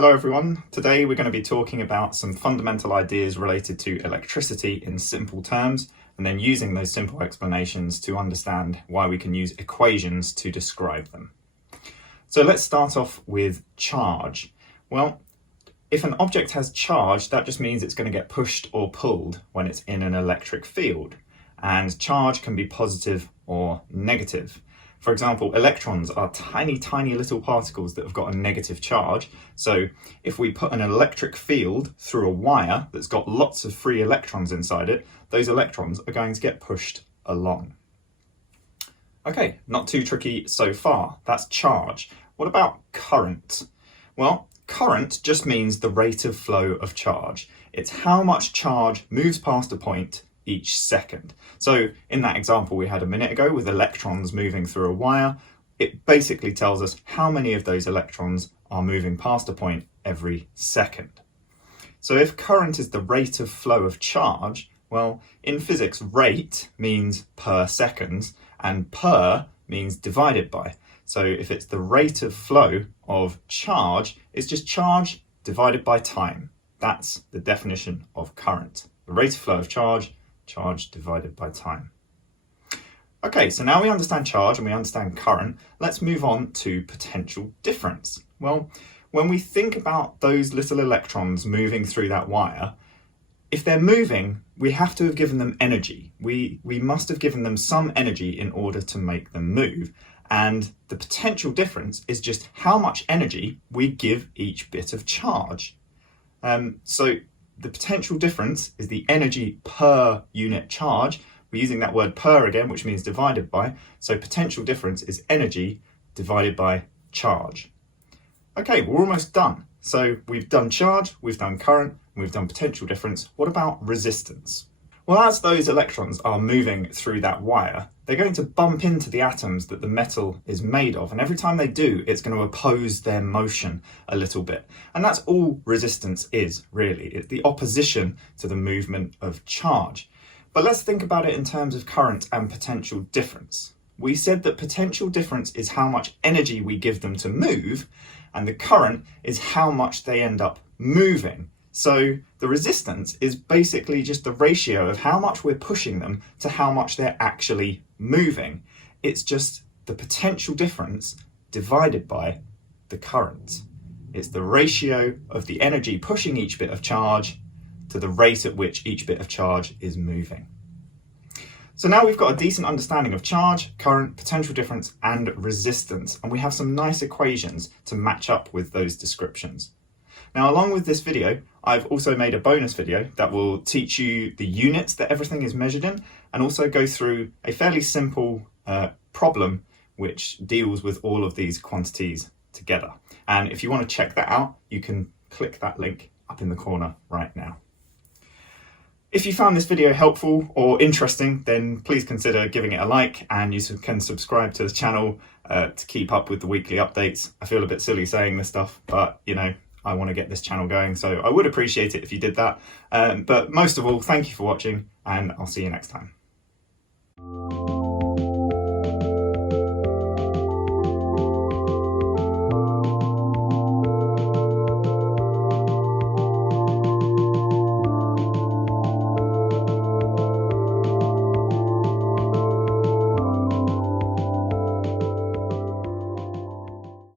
Hello everyone, today we're going to be talking about some fundamental ideas related to electricity in simple terms and then using those simple explanations to understand why we can use equations to describe them. So let's start off with charge. Well, if an object has charge, that just means it's going to get pushed or pulled when it's in an electric field, and charge can be positive or negative. For example, electrons are tiny little particles that have got a negative charge. So if we put an electric field through a wire that's got lots of free electrons inside it, those electrons are going to get pushed along. Okay, not too tricky so far. That's charge. What about current? Well, current just means the rate of flow of charge. It's how much charge moves past a point each second. So in that example we had a minute ago with electrons moving through a wire, it basically tells us how many of those electrons are moving past a point every second. So if current is the rate of flow of charge, well, in physics, rate means per second and per means divided by. So if it's the rate of flow of charge, it's just charge divided by time. That's the definition of current. The rate of flow of charge divided by time. Okay, so now we understand charge and we understand current. Let's move on to potential difference. Well, when we think about those little electrons moving through that wire, if they're moving, we have to have given them energy. We must have given them some energy in order to make them move. And the potential difference is just how much energy we give each bit of charge. So the potential difference is the energy per unit charge. We're using that word per again, which means divided by. So potential difference is energy divided by charge. Okay, we're almost done. So we've done charge, we've done current, and we've done potential difference. What about resistance? Well, as those electrons are moving through that wire, they're going to bump into the atoms that the metal is made of. And every time they do, it's going to oppose their motion a little bit. And that's all resistance is, really. It's the opposition to the movement of charge. But let's think about it in terms of current and potential difference. We said that potential difference is how much energy we give them to move, and the current is how much they end up moving. So the resistance is basically just the ratio of how much we're pushing them to how much they're actually moving. It's just the potential difference divided by the current. It's the ratio of the energy pushing each bit of charge to the rate at which each bit of charge is moving. So now we've got a decent understanding of charge, current, potential difference, and resistance, and we have some nice equations to match up with those descriptions. Now, along with this video, I've also made a bonus video that will teach you the units that everything is measured in and also go through a fairly simple problem which deals with all of these quantities together. And if you want to check that out, you can click that link up in the corner right now. If you found this video helpful or interesting, then please consider giving it a like, and you can subscribe to the channel to keep up with the weekly updates. I feel a bit silly saying this stuff, but you know, I want to get this channel going, so I would appreciate it if you did that. But most of all, thank you for watching, and I'll see you next time.